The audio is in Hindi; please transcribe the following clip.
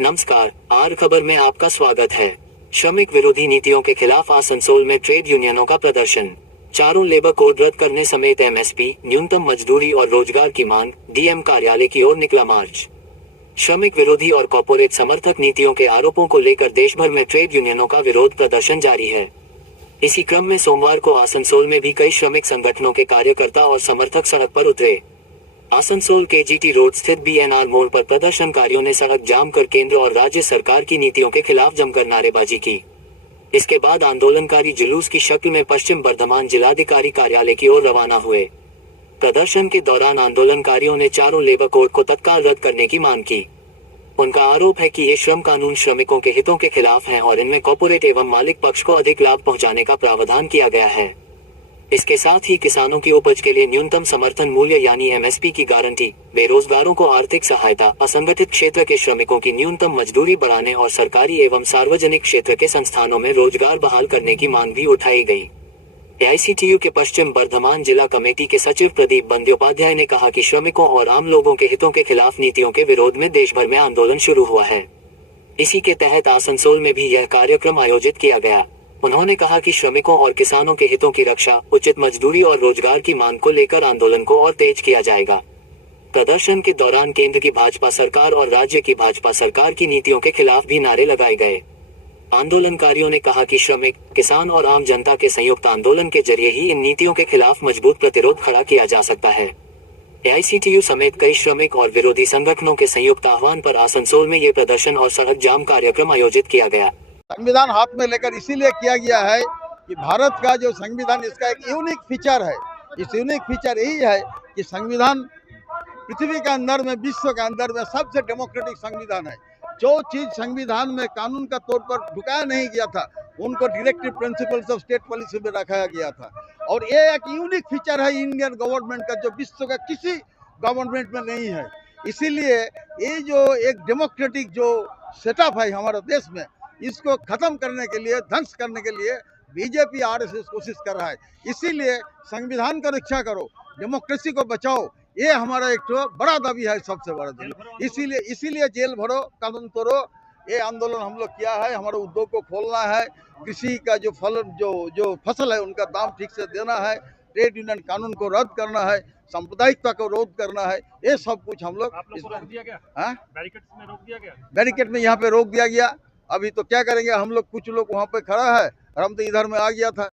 नमस्कार, आर खबर में आपका स्वागत है। श्रमिक विरोधी नीतियों के खिलाफ आसनसोल में ट्रेड यूनियनों का प्रदर्शन। चारों लेबर कोड रद्द करने समेत एमएसपी, न्यूनतम मजदूरी और रोजगार की मांग, डीएम कार्यालय की ओर निकला मार्च। श्रमिक विरोधी और कॉर्पोरेट समर्थक नीतियों के आरोपों को लेकर देश भर में ट्रेड यूनियनों का विरोध प्रदर्शन जारी है। इसी क्रम में सोमवार को आसनसोल में भी कई श्रमिक संगठनों के कार्यकर्ता और समर्थक सड़क पर उतरे। आसनसोल के जीटी रोड स्थित बीएनआर मोड़ पर प्रदर्शनकारियों ने सड़क जाम कर केंद्र और राज्य सरकार की नीतियों के खिलाफ जमकर नारेबाजी की। इसके बाद आंदोलनकारी जुलूस की शक्ल में पश्चिम बर्धमान जिलाधिकारी कार्यालय की ओर रवाना हुए। प्रदर्शन के दौरान आंदोलनकारियों ने चारों लेबर कोड को तत्काल रद्द करने की मांग की। उनका आरोप है कि ये श्रम कानून श्रमिकों के हितों के खिलाफ हैं और इनमें कॉर्पोरेट एवं मालिक पक्ष को अधिक लाभ पहुंचाने का प्रावधान किया गया है। इसके साथ ही किसानों की उपज के लिए न्यूनतम समर्थन मूल्य यानी एमएसपी की गारंटी, बेरोजगारों को आर्थिक सहायता, असंगठित क्षेत्र के श्रमिकों की न्यूनतम मजदूरी बढ़ाने और सरकारी एवं सार्वजनिक क्षेत्र के संस्थानों में रोजगार बहाल करने की मांग भी उठाई गई। एआईसीटीयू के पश्चिम बर्धमान जिला कमेटी के सचिव प्रदीप बंद्योपाध्याय ने कहा कि श्रमिकों और आम लोगों के हितों के खिलाफ नीतियों के विरोध में देश भर में आंदोलन शुरू हुआ है। इसी के तहत आसनसोल में भी यह कार्यक्रम आयोजित किया गया। उन्होंने कहा कि श्रमिकों और किसानों के हितों की रक्षा, उचित मजदूरी और रोजगार की मांग को लेकर आंदोलन को और तेज किया जाएगा। प्रदर्शन के दौरान केंद्र की भाजपा सरकार और राज्य की भाजपा सरकार की नीतियों के खिलाफ भी नारे लगाए गए। आंदोलनकारियों ने कहा कि श्रमिक, किसान और आम जनता के संयुक्त आंदोलन के जरिए ही इन नीतियों के खिलाफ मजबूत प्रतिरोध खड़ा किया जा सकता है। एआईसीटीयू समेत कई श्रमिक और विरोधी संगठनों के संयुक्त आह्वान पर आसनसोल में ये प्रदर्शन और सड़क जाम कार्यक्रम आयोजित किया गया। संविधान हाथ में लेकर इसीलिए किया गया है कि भारत का जो संविधान, इसका एक यूनिक फीचर है। इस यूनिक फीचर यही है कि संविधान पृथ्वी के अंदर में, विश्व के अंदर में सबसे डेमोक्रेटिक संविधान है। जो चीज संविधान में कानून का तौर पर ढुकाया नहीं गया था, उनको directive principles of state policy में रखाया गया था। और ये एक यूनिक फीचर है इंडियन गवर्नमेंट का, जो विश्व का किसी गवर्नमेंट में नहीं है। इसीलिए ये जो एक डेमोक्रेटिक जो सेटअप है हमारे देश में, इसको खत्म करने के लिए, ध्वंस करने के लिए बीजेपी आरएसएस कोशिश कर रहा है। इसीलिए संविधान का रक्षा करो, डेमोक्रेसी को बचाओ, ये हमारा एक तो बड़ा दावी है, सबसे बड़ा दावी। इसीलिए जेल भरो, कानून तोड़ो, ये आंदोलन हम लोग किया है। हमारे उद्योग को खोलना है, कृषि का जो फसल है उनका दाम ठीक से देना है, ट्रेड यूनियन कानून को रद्द करना है, सांप्रदायिकता को रोध करना है। ये सब कुछ हम लोग रोक दिया गया, बैरिकेड में रोक दिया गया, बैरिकेड में यहाँ पे रोक दिया गया। अभी तो क्या करेंगे हम लोग, कुछ लोग वहाँ पे खड़ा है और हम तो इधर में आ गया था।